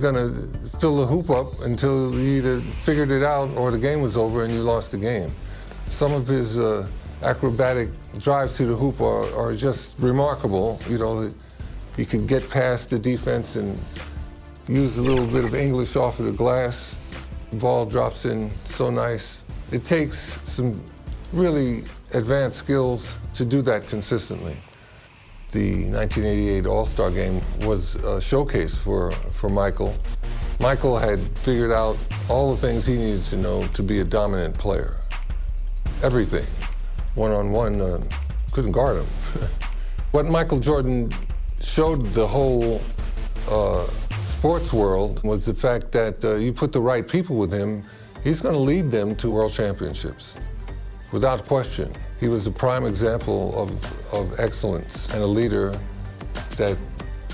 going to fill the hoop up until you either figured it out or the game was over and you lost the game. Some of his acrobatic drives to the hoop are just remarkable. You know, he can get past the defense and use a little bit of English off of the glass. The ball drops in so nice. It takes some really advanced skills to do that consistently. The 1988 All-Star Game was a showcase for Michael. Michael had figured out all the things he needed to know to be a dominant player. Everything. One-on-one, couldn't guard him. What Michael Jordan showed the whole sports world was the fact that you put the right people with him, he's going to lead them to world championships, without question. He was a prime example of excellence and a leader that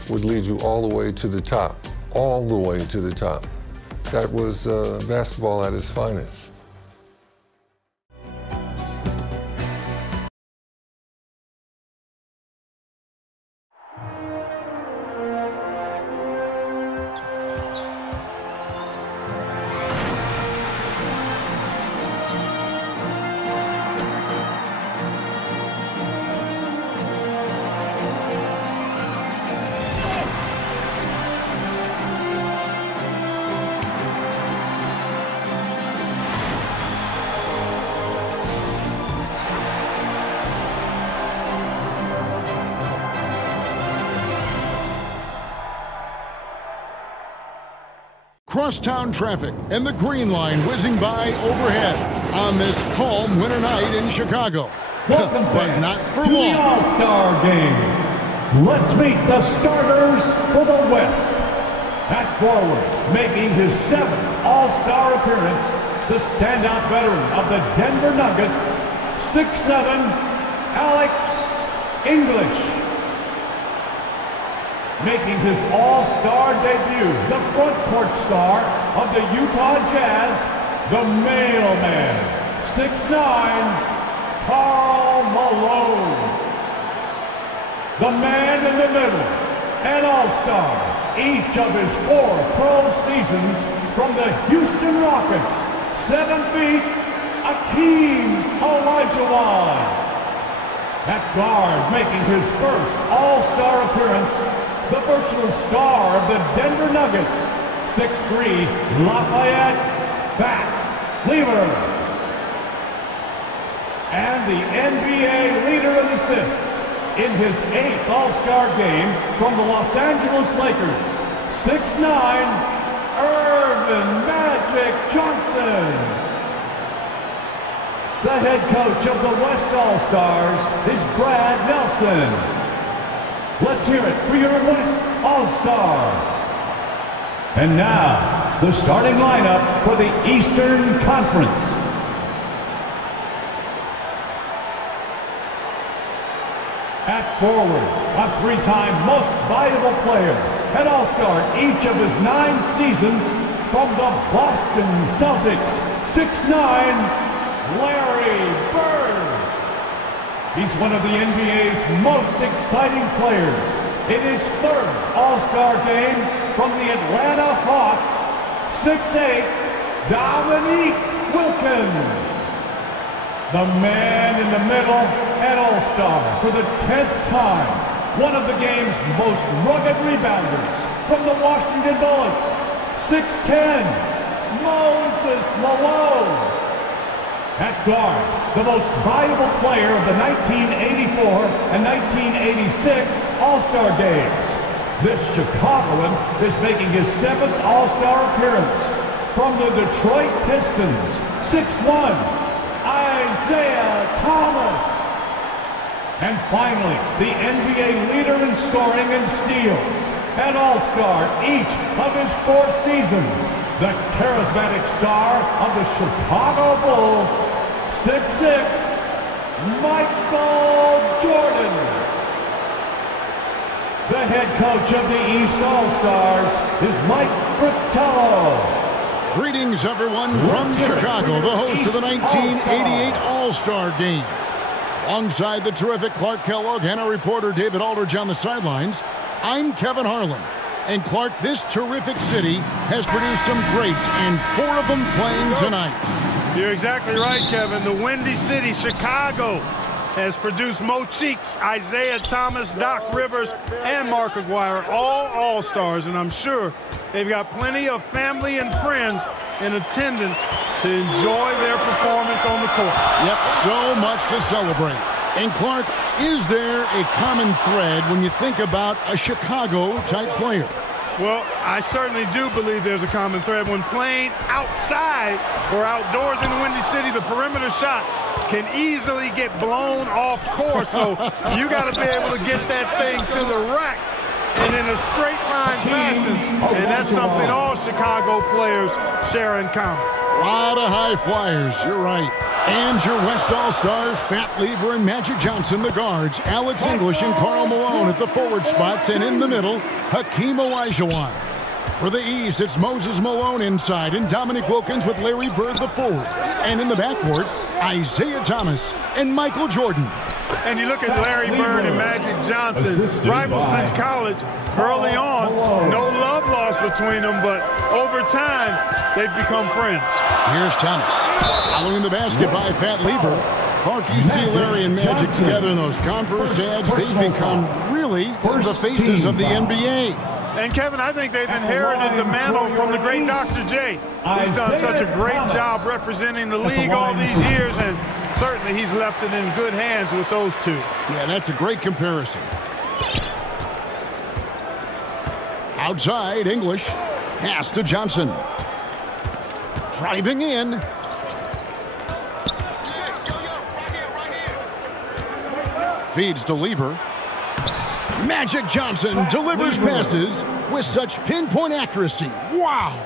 would lead you all the way to the top, all the way to the top. That was basketball at its finest. Crosstown traffic and the green line whizzing by overhead on this calm winter night in Chicago. Welcome, but fans, not for to long. the All-Star Game. Let's meet the starters for the West. At forward, making his 7th All-Star appearance, the standout veteran of the Denver Nuggets, 6'7", Alex English. Making his All-Star debut, the front court star of the Utah Jazz, the mailman, 6'9", Karl Malone. The man in the middle, an All-Star, each of his 4 pro seasons from the Houston Rockets, 7 feet, Akeem Olajuwon. At guard, making his first All-Star appearance, the versatile star of the Denver Nuggets, 6'3", Lafayette Fat Lever. And the NBA leader in assists in his 8th All-Star game from the Los Angeles Lakers, 6'9", Irvin Magic Johnson. The head coach of the West All-Stars is Brad Nelson. Let's hear it for your West All-Stars. And now, the starting lineup for the Eastern Conference. At forward, a 3-time most valuable player, an All-Star each of his 9 seasons from the Boston Celtics, 6'9", Larry Bird. He's one of the NBA's most exciting players. In his 3rd All-Star game from the Atlanta Hawks, 6'8", Dominique Wilkins. The man in the middle, an All-Star for the 10th time. One of the game's most rugged rebounders from the Washington Bullets, 6'10", Moses Malone. At guard, the most valuable player of the 1984 and 1986 All-Star Games. This Chicagoan is making his 7th All-Star appearance from the Detroit Pistons, 6'1", Isaiah Thomas. And finally, the NBA leader in scoring and steals, an All-Star each of his 4 seasons, the charismatic star of the Chicago Bulls, 6'6", Michael Jordan. The head coach of the East All-Stars is Mike Fratello. Greetings, everyone, from Chicago, the host of the 1988 All-Star Game. Alongside the terrific Clark Kellogg and our reporter David Aldridge on the sidelines, I'm Kevin Harlan. And Clark, this terrific city has produced some greats, and 4 of them playing tonight. You're exactly right, Kevin. The Windy City, Chicago, has produced Mo Cheeks, Isaiah Thomas, Doc Rivers, and Mark Aguirre, all All-Stars, and I'm sure they've got plenty of family and friends in attendance to enjoy their performance on the court. Yep, so much to celebrate. And Clark, is there a common thread when you think about a Chicago-type player? Well, I certainly do believe there's a common thread. When playing outside or outdoors in the Windy City, the perimeter shot can easily get blown off course. So you got to be able to get that thing to the rack and in a straight line fashion. And that's something all Chicago players share in common. A lot of high flyers, you're right. And your West All-Stars, Fat Lever and Magic Johnson, the guards, Alex English and Karl Malone at the forward spots, and in the middle, Hakeem Olajuwon. For the East, it's Moses Malone inside, and Dominique Wilkins with Larry Bird, the forwards. And in the backcourt, Isaiah Thomas and Michael Jordan. And you look at Larry Bird and Magic Johnson, rivals since college. Early on, no love lost between them, but over time, they've become friends. Here's Thomas. Following the basket by Fat Lever. Clark, you see Larry and Magic together in those Converse ads. They've become really the faces of the NBA. And Kevin, I think they've inherited the mantle from the great Dr. J. He's done such a great job representing the league all these years, and certainly he's left it in good hands with those two. Yeah, that's a great comparison. Outside, English. Pass to Johnson. Driving in. Feeds to Lever. Magic Johnson delivers passes with such pinpoint accuracy. Wow.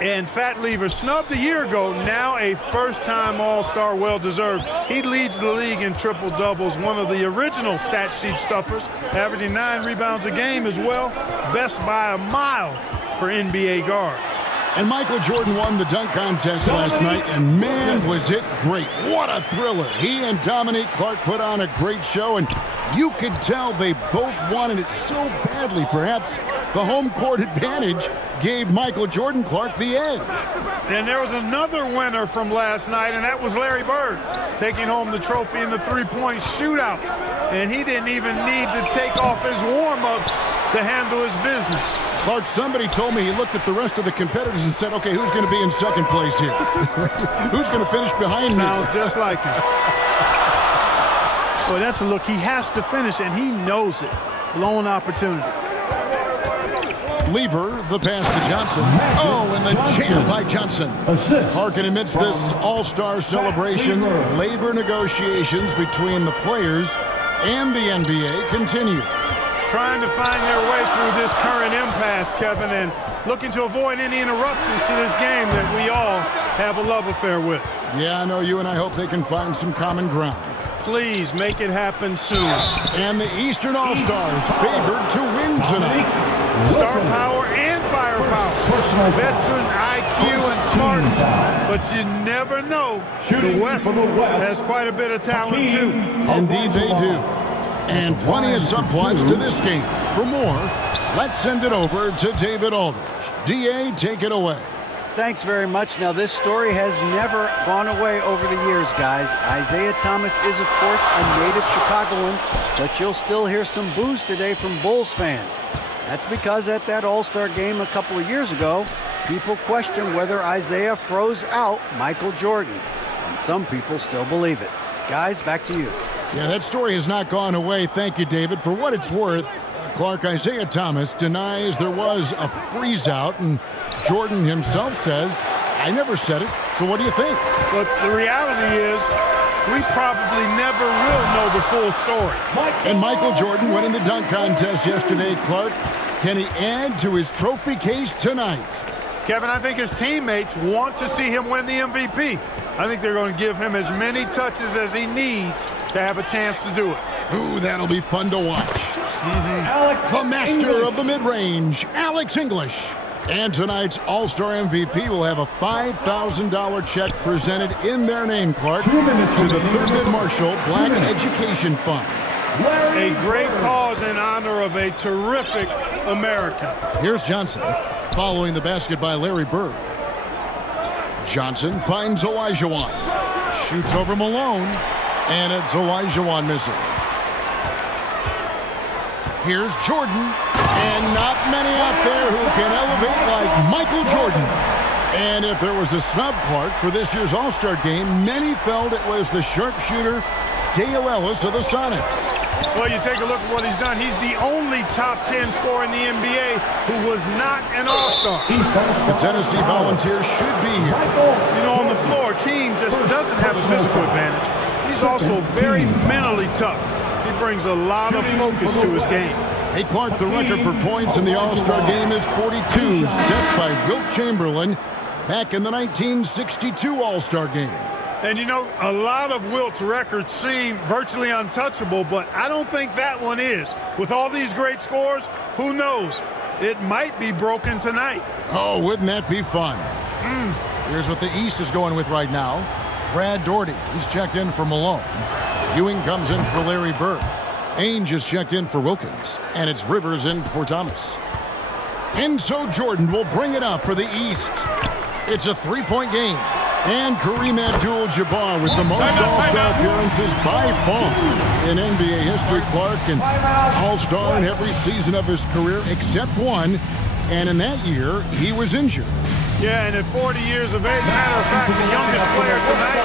And Fat Lever, snubbed a year ago, now a first-time All-Star, well-deserved. He leads the league in triple-doubles, one of the original stat sheet stuffers, averaging 9 rebounds a game as well. Best by a mile for NBA guards. And Michael Jordan won the dunk contest last night, and man, was it great. What a thriller. He and Dominique Clark put on a great show, and you could tell they both wanted it so badly. Perhaps the home court advantage gave Michael Jordan Clark the edge. And there was another winner from last night, and that was Larry Bird, taking home the trophy in the three-point shootout. And he didn't even need to take off his warm-ups to handle his business. Clark, somebody told me he looked at the rest of the competitors and said, okay, who's going to be in second place here? Who's going to finish behind me? Sounds just like him. Boy, that's a look. He has to finish, and he knows it. Blown opportunity. Lever, the pass to Johnson. Oh, and the jam by Johnson. Clark, amidst this all-star celebration, labor negotiations between the players and the NBA continue. Trying to find their way through this current impasse, Kevin, and looking to avoid any interruptions to this game that we all have a love affair with. Yeah, I know you and I hope they can find some common ground. Please make it happen soon. And the Eastern All-Stars favored to win tonight. Star power and firepower. Veteran IQ and smarts. But you never know. The West has quite a bit of talent, too. Indeed they do. And plenty of subplots to this game. For more, let's send it over to David Aldridge. D.A., take it away. Thanks very much. Now, this story has never gone away over the years, guys. Isaiah Thomas is, of course, a native Chicagoan, but you'll still hear some boos today from Bulls fans. That's because at that All-Star game a couple of years ago, people questioned whether Isaiah froze out Michael Jordan, and some people still believe it. Guys, back to you. Yeah, that story has not gone away. Thank you, David. For what it's worth, Clark, Isaiah Thomas denies there was a freeze-out, and Jordan himself says, I never said it, so what do you think? But the reality is, we probably never will know the full story. And Michael Jordan winning the dunk contest yesterday, Clark. Can he add to his trophy case tonight? Kevin, I think his teammates want to see him win the MVP. I think they're going to give him as many touches as he needs to have a chance to do it. Ooh, that'll be fun to watch. The master of the mid-range, Alex English. And tonight's All-Star MVP will have a $5,000 check presented in their name, Clark, to the Thurgood Marshall Black Education Fund. A great cause in honor of a terrific American. Here's Johnson, following the basket by Larry Bird. Johnson finds Olajuwon. Shoots over Malone, and it's Olajuwon missing. Here's Jordan, and not many out there who can elevate like Michael Jordan. And if there was a snub, Clark, for this year's All-Star game, many felt it was the sharpshooter Dale Ellis of the Sonics. Well, you take a look at what he's done. He's the only top 10 scorer in the NBA who was not an All-Star. The Tennessee Volunteers should be here. You know, on the floor, Keem just doesn't have a physical advantage. He's also very mentally tough. He brings a lot of focus to his game. Hey, Clark, the record for points in the All-Star game is 42, set by Wilt Chamberlain back in the 1962 All-Star game. And, you know, a lot of Wilt's records seem virtually untouchable, but I don't think that one is. With all these great scores, who knows? It might be broken tonight. Oh, wouldn't that be fun? Here's what the East is going with right now. Brad Daugherty, he's checked in for Malone. Ewing comes in for Larry Bird. Ainge is checked in for Wilkins. And it's Rivers in for Thomas. And so Jordan will bring it up for the East. It's a three-point game. And Kareem Abdul-Jabbar with the most All-Star appearances by far in NBA history. Clark, an All-Star in every season of his career except one. And in that year, he was injured. Yeah, and at 40 years of age, matter of fact, the youngest player tonight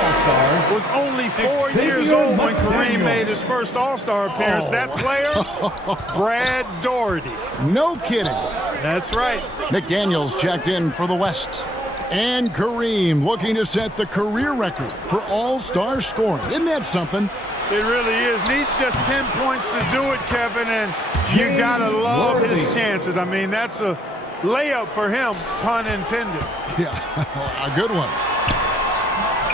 was only 4 years old when Kareem made his first All-Star appearance. That player, Brad Daugherty. No kidding. That's right. McDaniels checked in for the West. And Kareem looking to set the career record for All-Star scoring. Isn't that something? It really is. Needs just 10 points to do it, Kevin, and you got to love his chances. I mean, that's a layup for him, pun intended. Yeah, a good one.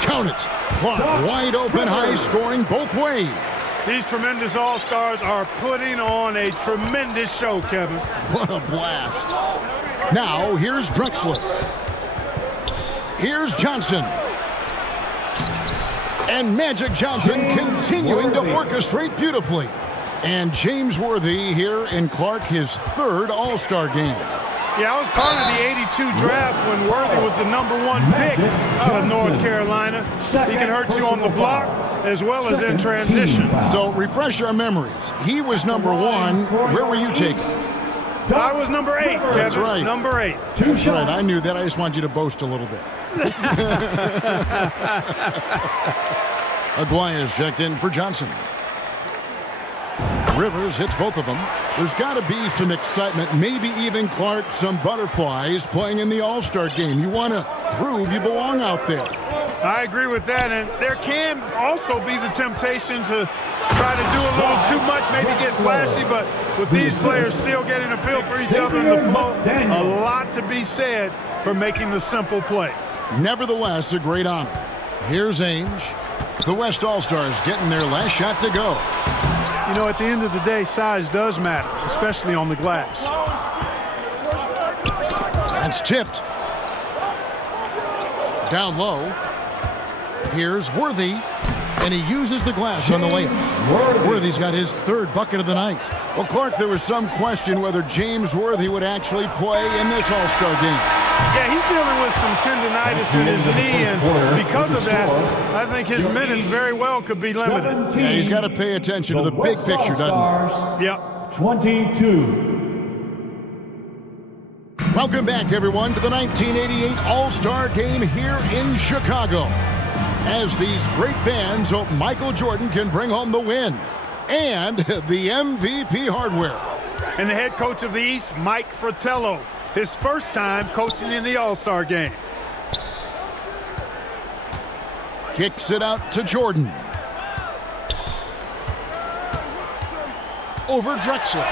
Count it. Clark, wide open, high scoring both ways. These tremendous All-Stars are putting on a tremendous show, Kevin. What a blast. Now, here's Drexler. Here's Johnson. And Magic Johnson continuing to orchestrate beautifully. And James Worthy here in Clark, his third All-Star game. Yeah, I was part of the 82 draft when Worthy was the #1 pick out of North Carolina. He can hurt you on the block as well as in transition. So refresh our memories. He was #1. Where were you taken? I was number 8, Kevin. That's right. Number 8. That's right. I knew that. I just wanted you to boast a little bit. Aguirre's checked in for Johnson. Rivers hits both of them. There's got to be some excitement, maybe even, Clark, some butterflies playing in the All-Star game. You want to prove you belong out there. I agree with that, and there can also be the temptation to try to do a little too much, maybe get flashy, but with these players still getting a feel for each other in the flow, a lot to be said for making the simple play. Nevertheless, a great honor. Here's Ainge. The West All-Stars getting their last shot to go. You know, at the end of the day, size does matter, especially on the glass. That's tipped. Down low. Here's Worthy. And he uses the glass on the layup. Worthy's got his third bucket of the night. Well, Clark, there was some question whether James Worthy would actually play in this All-Star game. Yeah, he's dealing with some tendonitis in his knee, and because of that, I think his minutes very well could be limited. Yeah, he's got to pay attention to the big picture, doesn't he? Yep. 22. Welcome back, everyone, to the 1988 All-Star Game here in Chicago. As these great fans hope Michael Jordan can bring home the win and the MVP hardware. And the head coach of the East, Mike Fratello, his first time coaching in the All-Star game. Kicks it out to Jordan. Over Drexler.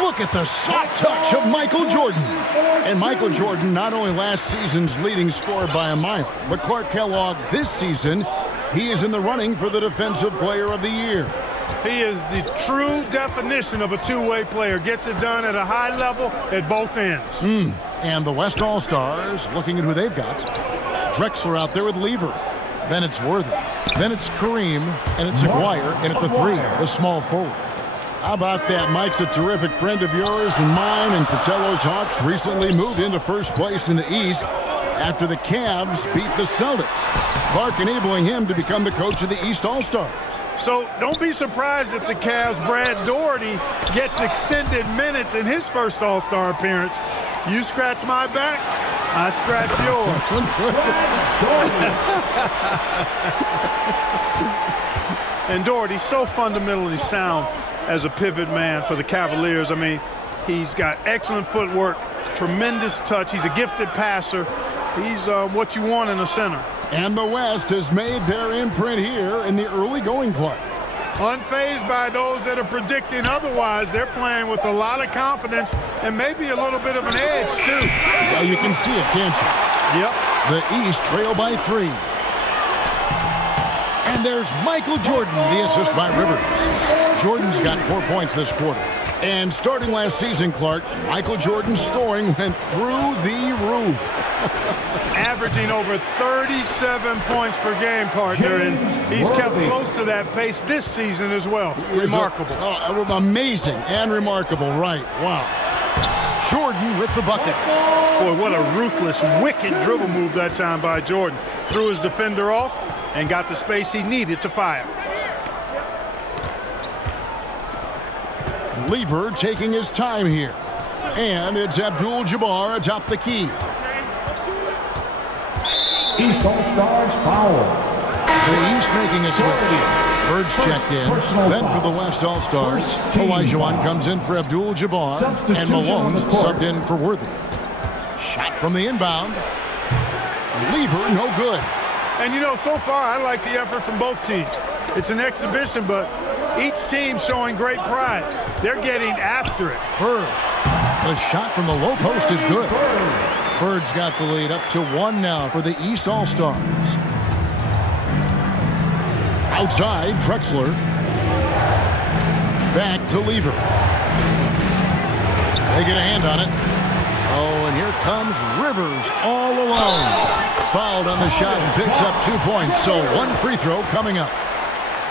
Look at the soft touch of Michael Jordan. And Michael Jordan, not only last season's leading scorer by a mile, but Clark Kellogg this season, he is in the running for the Defensive Player of the Year. He is the true definition of a two-way player. Gets it done at a high level at both ends. And the West All-Stars, looking at who they've got. Drexler out there with Lever. Then it's Worthy. Then it's Kareem. And it's Aguirre. And at the 3, the small forward. How about that? Mike's a terrific friend of yours and mine, and Fratello's Hawks recently moved into first place in the East after the Cavs beat the Celtics. Clark enabling him to become the coach of the East All-Stars. So don't be surprised if the Cavs' Brad Daugherty gets extended minutes in his first All-Star appearance. You scratch my back, I scratch yours. And Daugherty's so fundamentally sound as a pivot man for the Cavaliers. I mean, he's got excellent footwork, tremendous touch. He's a gifted passer. He's what you want in a center. And the West has made their imprint here in the early going, Clark. Unfazed by those that are predicting otherwise. They're playing with a lot of confidence and maybe a little bit of an edge, too. Yeah, you can see it, can't you? Yep. The East trail by 3. And there's Michael Jordan, the assist by Rivers. Jordan's got 4 points this quarter. And starting last season, Clark, Michael Jordan's scoring went through the roof. Averaging over 37 points per game, partner, and he's kept close to that pace this season as well. Remarkable. Amazing and remarkable, right. Wow. Jordan with the bucket. Boy, what a ruthless, wicked dribble move that time by Jordan. Threw his defender off and got the space he needed to fire. Lever taking his time here. And it's Abdul-Jabbar atop the key. East All-Stars foul. The East making a switch. Birds checked in. Then for the West All-Stars, Olajuwon comes in for Abdul-Jabbar, and Malone's subbed in for Worthy. Shot from the inbound. Lever, no good. And, you know, so far I like the effort from both teams. It's an exhibition, but each team showing great pride. They're getting after it. Bird. The shot from the low post is good. Bird's got the lead up to 1 now for the East All-Stars. Outside, Drexler. Back to Lever. They get a hand on it. Oh, and here comes Rivers all alone. Fouled on the shot and picks up 2 points. So 1 free throw coming up.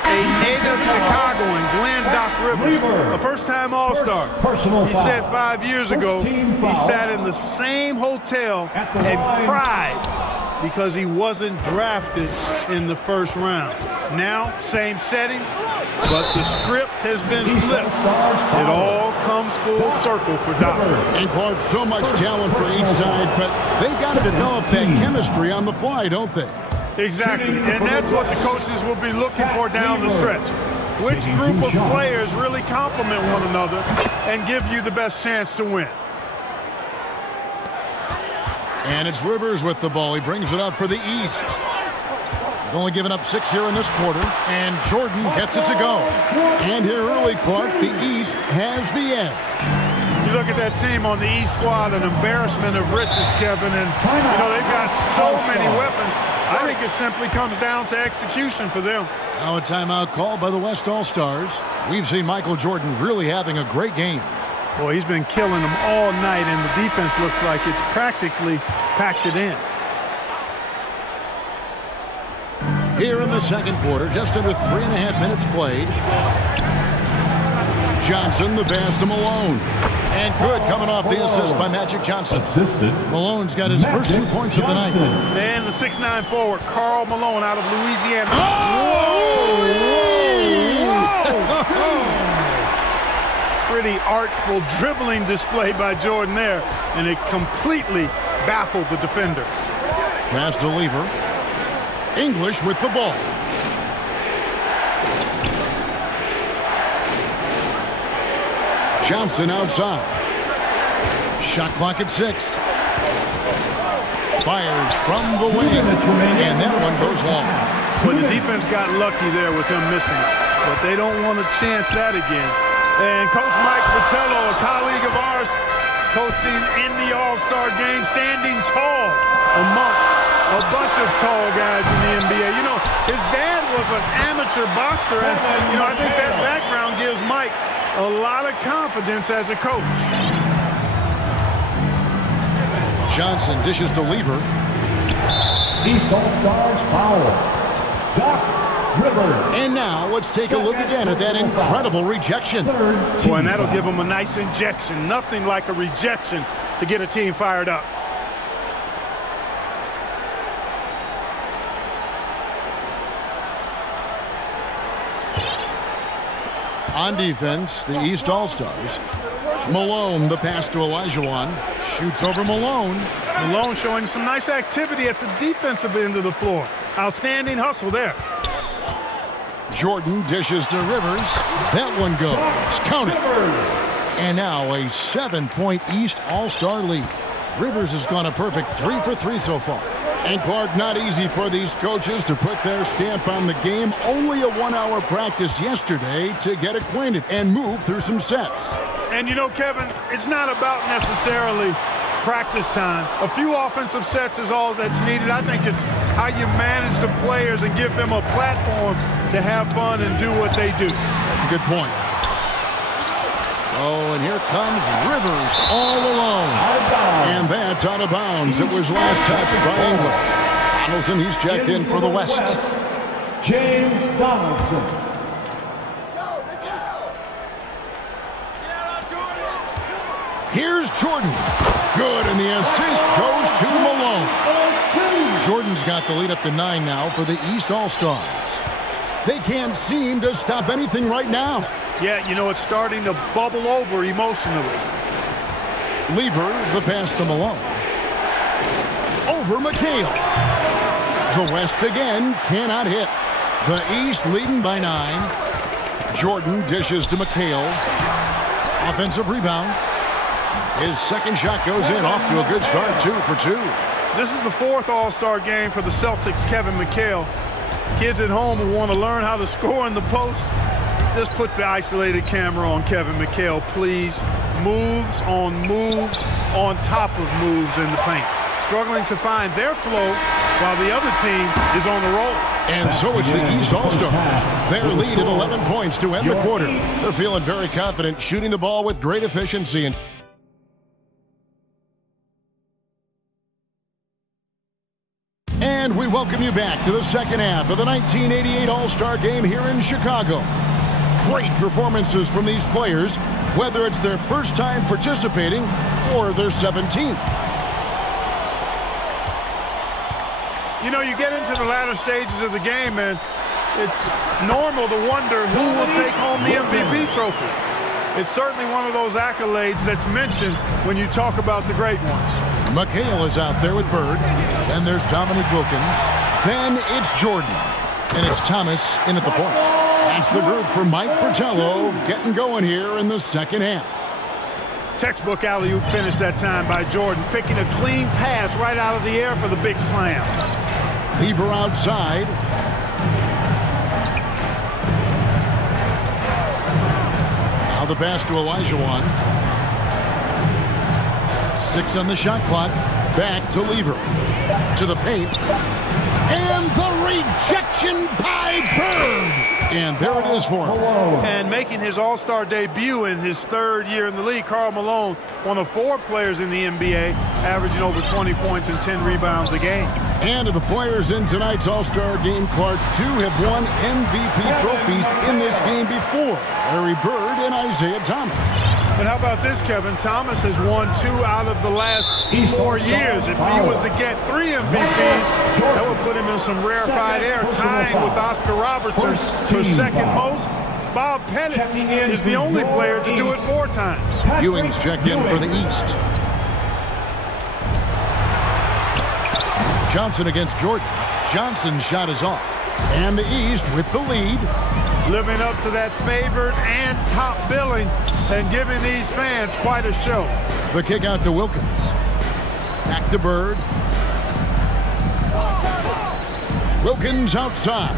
A native Chicagoan, Glenn Doc Rivers, a first-time All-Star. He said 5 years ago he sat in the same hotel and cried because he wasn't drafted in the first round. Now, same setting, but the script has been flipped. It all comes full circle for Doc. And Clark, so much talent for each side, but they've got to develop that chemistry on the fly, don't they? Exactly, and that's what the coaches will be looking for down the stretch. Which group of players really complement one another and give you the best chance to win? And it's Rivers with the ball. He brings it up for the East. They've only given up 6 here in this quarter, and Jordan gets it to go. And here early, Clark, the East has the edge. You look at that team on the East squad, an embarrassment of riches, Kevin, and you know they've got so many weapons. I think it simply comes down to execution for them. Now a timeout called by the West All-Stars. We've seen Michael Jordan really having a great game. Boy, he's been killing them all night, and the defense looks like it's practically packed it in. Here in the second quarter, just under 3.5 minutes played. Johnson, the pass to Malone. And good coming off the assist by Magic Johnson. Malone's got his first 2 points of the night. And the 6'9" forward, Karl Malone out of Louisiana. Oh! Pretty artful dribbling display by Jordan there, and it completely baffled the defender. Pass to Lever. English with the ball. Johnson outside. Shot clock at 6. Fires from the wing. And then one goes long. But the defense got lucky there with him missing. But they don't want to chance that again. And Coach Mike Fratello, a colleague of ours, coaching in the All-Star game, standing tall amongst a bunch of tall guys in the NBA. You know, his dad was an amateur boxer, and, you know, I think that background gives Mike a lot of confidence as a coach. Johnson dishes to Lever. East All-Stars foul. Doc Rivers. And now let's take a look again at that incredible rejection. Boy, and that'll give them a nice injection. Nothing like a rejection to get a team fired up. On defense, the East All-Stars. Malone, the pass to Olajuwon. Shoots over Malone. Malone showing some nice activity at the defensive end of the floor. Outstanding hustle there. Jordan dishes to Rivers. That one goes. Count it. And now a 7-point East All-Star lead. Rivers has gone a perfect 3 for 3 so far. And Clark, not easy for these coaches to put their stamp on the game. Only a 1-hour practice yesterday to get acquainted and move through some sets. And you know, Kevin, it's not about necessarily practice time. A few offensive sets is all that's needed. I think it's how you manage the players and give them a platform to have fun and do what they do. That's a good point. Oh, and here comes Rivers all alone. And that's out of bounds. It was last touched by English. Donaldson, he's checked in for the West. James Donaldson. Here's Jordan. Good, and the assist goes to Malone. Jordan's got the lead up to 9 now for the East All-Stars. They can't seem to stop anything right now. Yeah, you know, it's starting to bubble over emotionally. Lever, the pass to Malone. Over McHale. The West again cannot hit. The East leading by 9. Jordan dishes to McHale. Offensive rebound. His second shot goes in, off to a good start, 2 for 2. This is the 4th All-Star game for the Celtics, Kevin McHale. Kids at home who want to learn how to score in the post, just put the isolated camera on Kevin McHale, please. Moves on top of moves in the paint. Struggling to find their flow while the other team is on the roll. And so it's the East All-Stars. Their lead at 11 points to end the quarter. They're feeling very confident, shooting the ball with great efficiency. And we welcome you back to the second half of the 1988 All-Star Game here in Chicago. Great performances from these players, whether it's their first time participating or their 17th. You know, you get into the latter stages of the game, and it's normal to wonder who will take home the MVP trophy. It's certainly one of those accolades that's mentioned when you talk about the great ones. McHale is out there with Bird. Then there's Dominique Wilkins. Then it's Jordan. And it's Thomas in at the point. That's the group for Mike Fratello getting going here in the second half. Textbook alley-oop finish that time by Jordan, picking a clean pass right out of the air for the big slam. Lever outside. Now the pass to Olajuwon. 6 on the shot clock. Back to Lever. To the paint. And the rejection by Bird. And there it is for him. And making his All-Star debut in his 3rd year in the league, Karl Malone, one of 4 players in the NBA, averaging over 20 points and 10 rebounds a game. And of the players in tonight's All-Star game, Clark, 2 have won MVP trophies in this game before. Larry Bird and Isaiah Thomas. But how about this, Kevin? Thomas has won 2 out of the last 4 years. If he was to get 3 MVPs, that would put him in some rarefied air, tying with Oscar Robertson for second most. Bob Pettit is the only player to do it 4 times. Ewing's checked in for the East. Johnson against Jordan. Johnson's shot is off. And the East with the lead. Living up to that favored and top billing and giving these fans quite a show. The kick out to Wilkins. Back to Bird. Wilkins outside.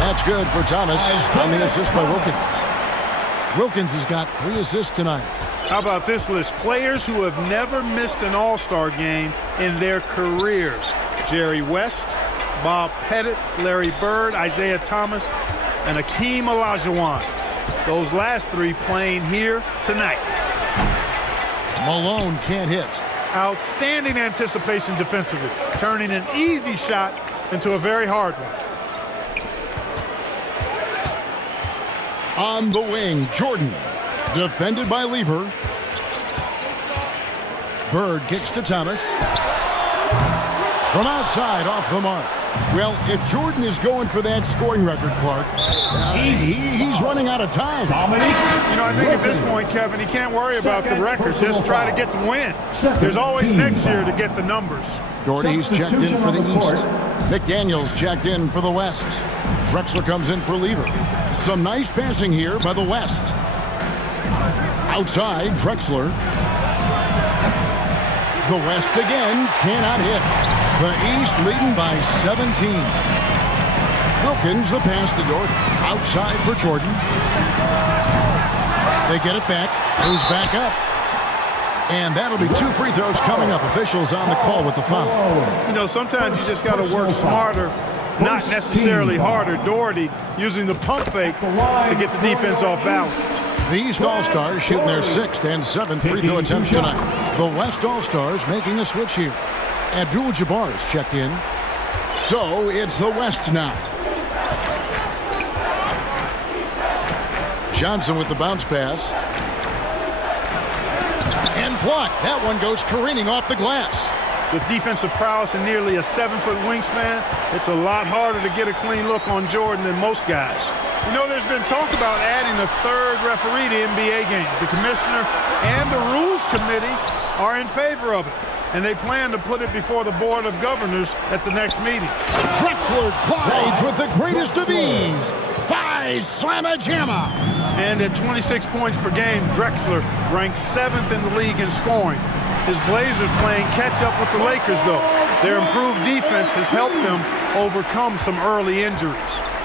That's good for Thomas on the assist by Wilkins. Wilkins has got 3 assists tonight. How about this list? Players who have never missed an All-Star game in their careers. Jerry West, Bob Pettit, Larry Bird, Isaiah Thomas, and Hakeem Olajuwon. Those last 3 playing here tonight. Malone can't hit. Outstanding anticipation defensively, turning an easy shot into a very hard one. On the wing, Jordan. Defended by Lever. Bird kicks to Thomas. From outside, off the mark. Well, if Jordan is going for that scoring record, Clark, he's running out of time. You know, I think at this point, Kevin, he can't worry about the record. Just try to get the win. There's always next year to get the numbers. Doherty's checked in for the East. McDaniel's checked in for the West. Drexler comes in for Lever. Some nice passing here by the West. Outside, Drexler. The West again cannot hit. The East leading by 17. Wilkins, the pass to Doherty. Outside for Jordan. They get it back. Goes back up. And that'll be 2 free throws coming up. Officials on the call with the foul. You know, sometimes you just got to work smarter, not necessarily harder. Doherty using the pump fake to get the defense off balance. The East All-Stars shooting their 6th and 7th free throw attempts tonight. The West All-Stars making a switch here. Abdul-Jabbar is checked in. So it's the West now. Johnson with the bounce pass. And blocked. That one goes careening off the glass. With defensive prowess and nearly a 7-foot wingspan, it's a lot harder to get a clean look on Jordan than most guys. You know, there's been talk about adding a 3rd referee to NBA games. The commissioner and the rules committee are in favor of it, and they plan to put it before the Board of Governors at the next meeting. Drexler glides with the greatest of ease. Five slamma-jamma. And at 26 points per game, Drexler ranks 7th in the league in scoring. His Blazers playing catch-up with the Lakers, though. Their improved defense has helped them overcome some early injuries.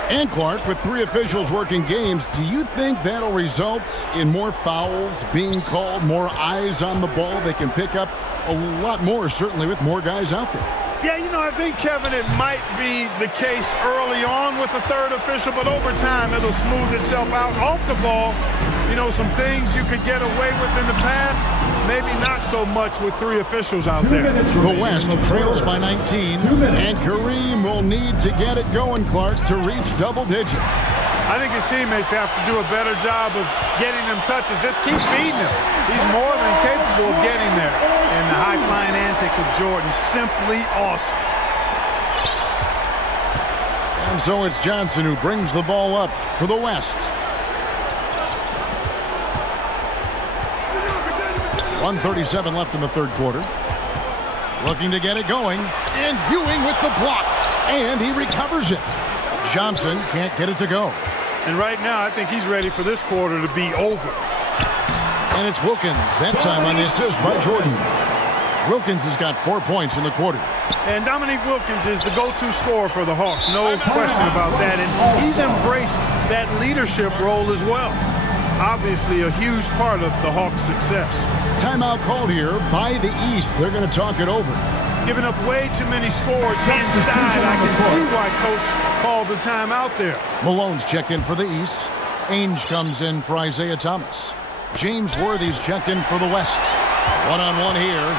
And Clark, with 3 officials working games, do you think that'll result in more fouls being called, more eyes on the ball? They can pick up a lot more, certainly, with more guys out there. Yeah, you know, I think, Kevin, it might be the case early on with a 3rd official, but over time it'll smooth itself out. Off the ball, you know, some things you could get away with in the past, maybe not so much with 3 officials out there. The West trails by 19, and Kareem will need to get it going, Clark, to reach double digits. I think his teammates have to do a better job of getting them touches. Just keep feeding him. He's more than capable of getting there. And the high-flying antics of Jordan, simply awesome. And so it's Johnson who brings the ball up for the West. 1:37 left in the 3rd quarter. Looking to get it going. And Ewing with the block. And he recovers it. Johnson can't get it to go. And right now, I think he's ready for this quarter to be over. And it's Wilkins, that time on the assist by Jordan. Wilkins has got 4 points in the quarter. And Dominique Wilkins is the go-to scorer for the Hawks, no question about that. And he's embraced that leadership role as well. Obviously, a huge part of the Hawks' success. Timeout called here by the East. They're going to talk it over. Giving up way too many scores inside. I can see why Coach called the timeout there. Malone's checked in for the East. Ainge comes in for Isaiah Thomas. James Worthy's checked in for the West. One-on-one here.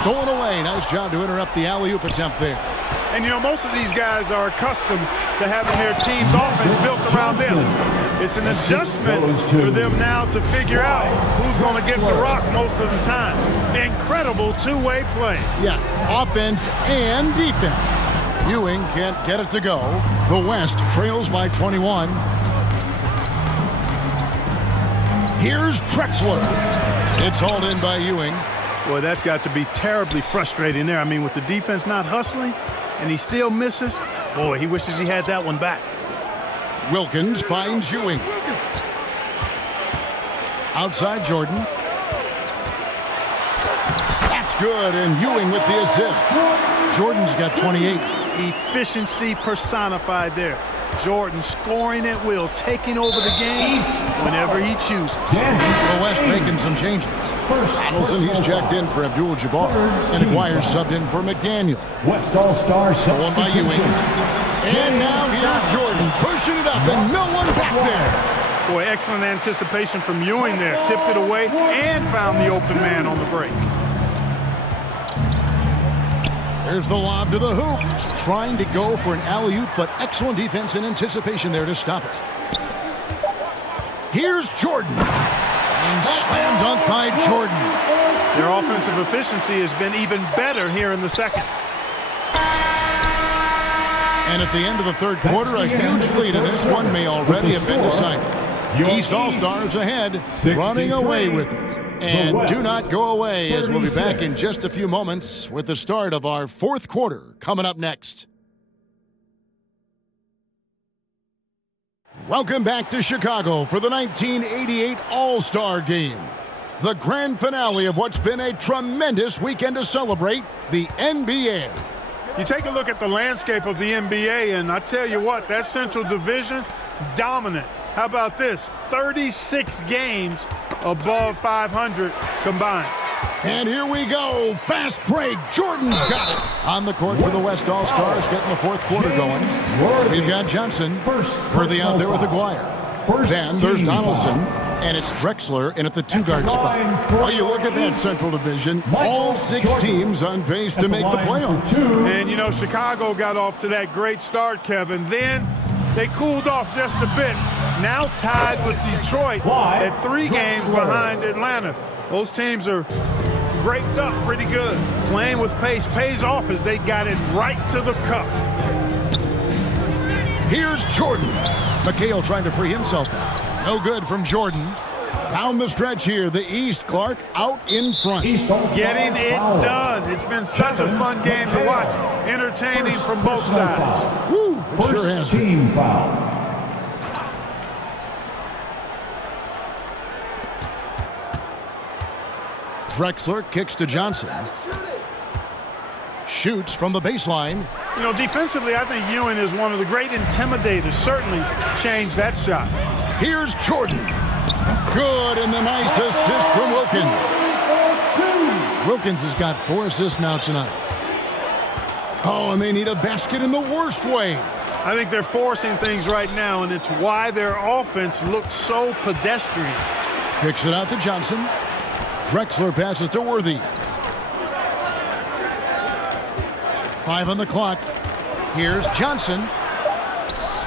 Stolen away. Nice job to interrupt the alley-oop attempt there. And, you know, most of these guys are accustomed to having their team's offense built around them. It's an adjustment for them now to figure out who's going to get the rock most of the time. Incredible two-way play. Yeah, offense and defense. Ewing can't get it to go. The West trails by 21. Here's Drexler. It's hauled in by Ewing. Boy, that's got to be terribly frustrating there. I mean, with the defense not hustling and he still misses, boy, he wishes he had that one back. Wilkins finds Ewing. Outside Jordan. That's good, and Ewing with the assist. Jordan's got 28. Efficiency personified there. Jordan scoring at will, taking over the game whenever he chooses. The West making some changes. Donaldson, he's checked in for Abdul-Jabbar. And Aguirre's subbed in for McDaniel. West All-Star stolen by Ewing. And now here's Jordan pushing it up, and no one back there. Boy, excellent anticipation from Ewing there. Tipped it away and found the open man on the break. Here's the lob to the hoop. Trying to go for an alley-oop, but excellent defense and anticipation there to stop it. Here's Jordan. And slam dunk by Jordan. Their offensive efficiency has been even better here in the second. And at the end of the third quarter, a huge lead in this one may already have been decided. East All-Stars ahead, running away with it. And do not go away, as we'll be back in just a few moments with the start of our fourth quarter coming up next. Welcome back to Chicago for the 1988 All-Star Game. The grand finale of what's been a tremendous weekend to celebrate, the NBA. You take a look at the landscape of the NBA, and I tell you what, that Central Division, dominant. How about this? 36 games above 500 combined. And here we go. Fast break. Jordan's got it. On the court for the West All-Stars, getting the fourth quarter going. We've got Johnson. Worthy out there with Aguirre. Then there's Donaldson. And it's Drexler in at the two-guard spot. Well, you look at that Central Division, all 6 teams on pace to make the playoffs. And, you know, Chicago got off to that great start, Kevin. Then they cooled off just a bit. Now tied with Detroit at 3 games behind Atlanta. Those teams are graped up pretty good. Playing with pace pays off as they got it right to the cup. Here's Jordan. McHale trying to free himself out. No good from Jordan. Down the stretch here, the East, Clark out in front. Getting it done. It's been such a fun game to watch. Entertaining from both sides. Woo, it sure has been. Team foul. Drexler kicks to Johnson. Shoots from the baseline. You know, defensively, I think Ewing is one of the great intimidators. Certainly changed that shot. Here's Jordan. Good, and the nice assist from Wilkins. Wilkins has got 4 assists now tonight. Oh, and they need a basket in the worst way. I think they're forcing things right now, and it's why their offense looks so pedestrian. Kicks it out to Johnson. Drexler passes to Worthy. 5 on the clock. Here's Johnson.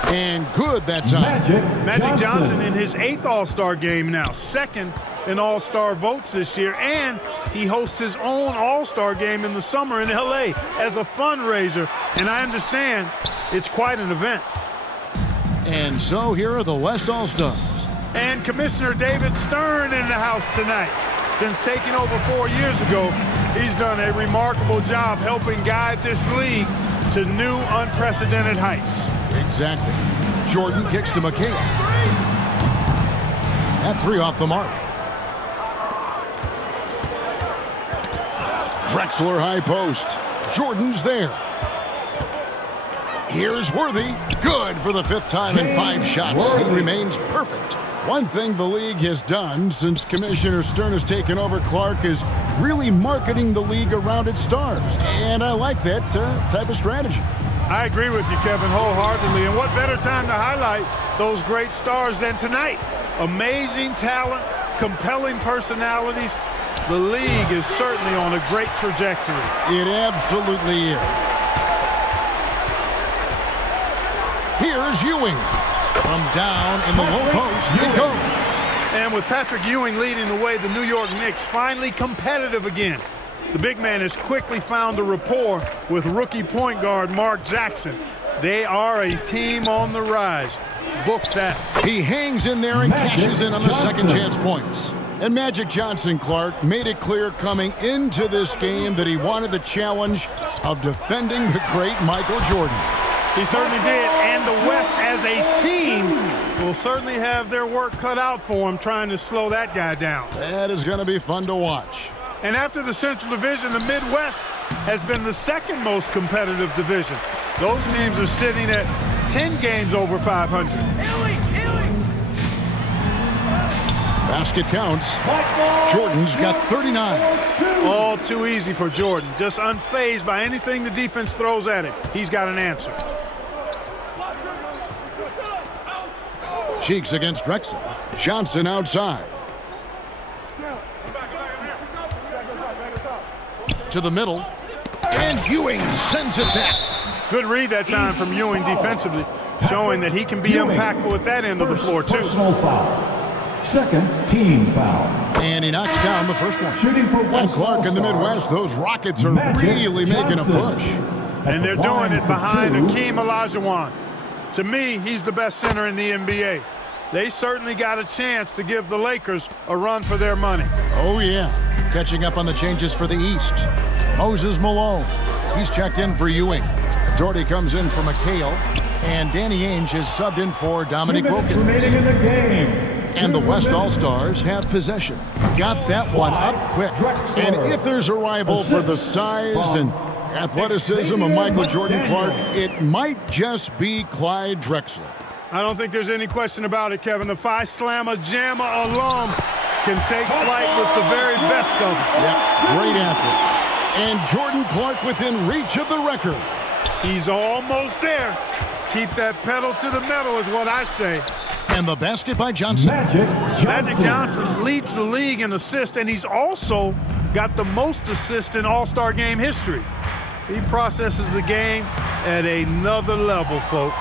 And good that time. Magic Johnson in his 8th All-Star game now. 2nd in All-Star votes this year. And he hosts his own All-Star game in the summer in L.A. as a fundraiser. And I understand it's quite an event. And so here are the West All-Stars. And Commissioner David Stern in the house tonight. Since taking over 4 years ago, he's done a remarkable job helping guide this league to new unprecedented heights. Exactly. Jordan kicks to McHale. That 3 off the mark. Drexler high post. Jordan's there. Here's Worthy. Good for the 5th time in 5 shots. He remains perfect. One thing the league has done since Commissioner Stern has taken over, Clark, is really marketing the league around its stars. And I like that type of strategy. I agree with you, Kevin, wholeheartedly. And what better time to highlight those great stars than tonight? Amazing talent, compelling personalities. The league is certainly on a great trajectory. It absolutely is. Here's Ewing. From down in the low post, it goes. And with Patrick Ewing leading the way, the New York Knicks finally competitive again. The big man has quickly found a rapport with rookie point guard Mark Jackson. They are a team on the rise. Book that. He hangs in there and cashes in on the second chance points. And Magic Johnson, Clark, made it clear coming into this game that he wanted the challenge of defending the great Michael Jordan. He certainly did, and the West as a team will certainly have their work cut out for him trying to slow that guy down. That is going to be fun to watch. And after the Central Division, the Midwest has been the 2nd most competitive division. Those teams are sitting at 10 games over 500. Basket counts. Jordan's got 39. All too easy for Jordan. Just unfazed by anything the defense throws at him. He's got an answer. Cheeks against Drexler. Johnson outside. To the middle. And Ewing sends it back. Good read that time from Ewing defensively, showing that he can be impactful at that end of the floor, too. Personal foul. Second, team foul. And he knocks down the first one. Shooting for And Clark in the Midwest, those Rockets are really making a push. And they're doing it behind Hakeem Olajuwon. To me, he's the best center in the NBA. They certainly got a chance to give the Lakers a run for their money. Oh, yeah. Catching up on the changes for the East. Moses Malone. He's checked in for Ewing. Doherty comes in for McHale. And Danny Ainge has subbed in for Dominique Wilkins. Remaining in the game. And the West All-Stars have possession. Got that one up quick. And if there's a rival for the size and athleticism of Michael Jordan Clark, it might just be Clyde Drexler. I don't think there's any question about it, Kevin. The Phi Slamma Jamma alum can take flight with the very best of them. Yep, great athletes. And Jordan Clark within reach of the record. He's almost there. Keep that pedal to the metal is what I say. And the basket by Johnson. Magic Johnson leads the league in assists, and he's also got the most assists in All-Star game history. He processes the game at another level, folks.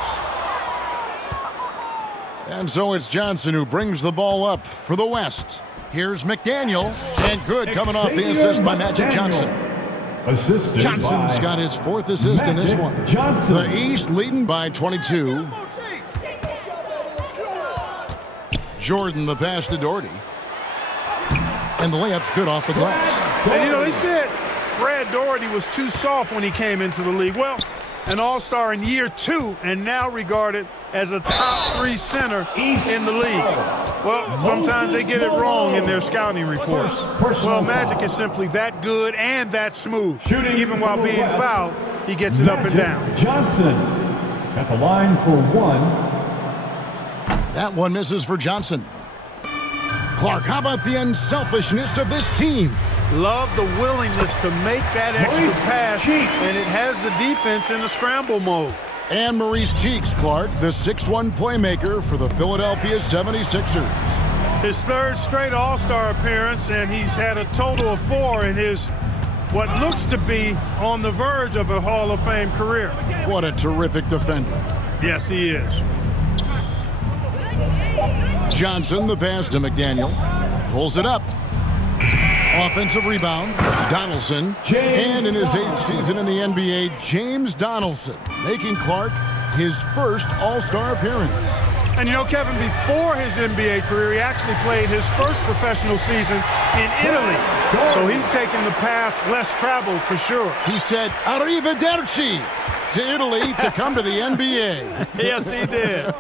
And so it's Johnson who brings the ball up for the West. Here's McDaniel. And good coming off the assist by Magic Johnson. Johnson's got his fourth assist in this one. The East leading by 22. Jordan the pass to Doherty. And the layup's good off the glass. And, you know, they said Brad Doherty was too soft when he came into the league. Well, an all-star in year 2 and now regarded as a top 3 center in the league. Well, sometimes they get it wrong in their scouting reports. Well, Magic is simply that good and that smooth. Even while being fouled, he gets it up and down. Johnson at the line for one. That one misses for Johnson. Clark, how about the unselfishness of this team? Love the willingness to make that extra pass, and it has the defense in a scramble mode. And Maurice Cheeks, Clark, the 6'1 playmaker for the Philadelphia 76ers. His third straight All-Star appearance, and he's had a total of 4 in his what looks to be on the verge of a Hall of Fame career. What a terrific defender. Yes, he is. Johnson, the pass to McDaniel. Pulls it up. Offensive rebound, Donaldson. And in his 8th season in the NBA, James Donaldson, making Clark his first All-Star appearance. And you know, Kevin, before his NBA career, he actually played his first professional season in Italy. So he's taken the path less traveled for sure. He said, "Arrivederci" to Italy to come to the NBA. Yes, he did.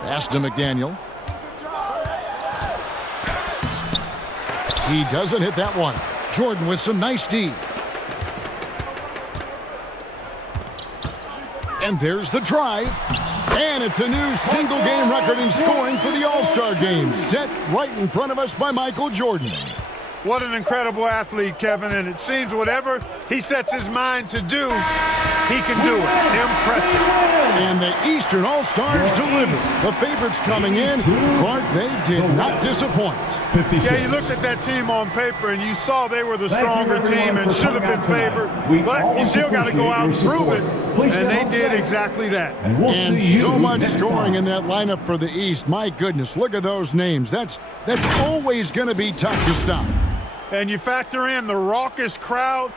Pass to McDaniel. He doesn't hit that one. Jordan with some nice D. And there's the drive. And it's a new single-game record in scoring for the All-Star game, set right in front of us by Michael Jordan. What an incredible athlete, Kevin, and it seems whatever he sets his mind to do, he can do it. Impressive. And the Eastern All-Stars deliver. The favorites coming in. Clark, they did not disappoint. Yeah, you looked at that team on paper, and you saw they were the stronger team and should have been favored. But you still got to go out and prove it, and they did exactly that. And so much scoring in that lineup for the East. My goodness, look at those names. That's always going to be tough to stop. And you factor in the raucous crowd,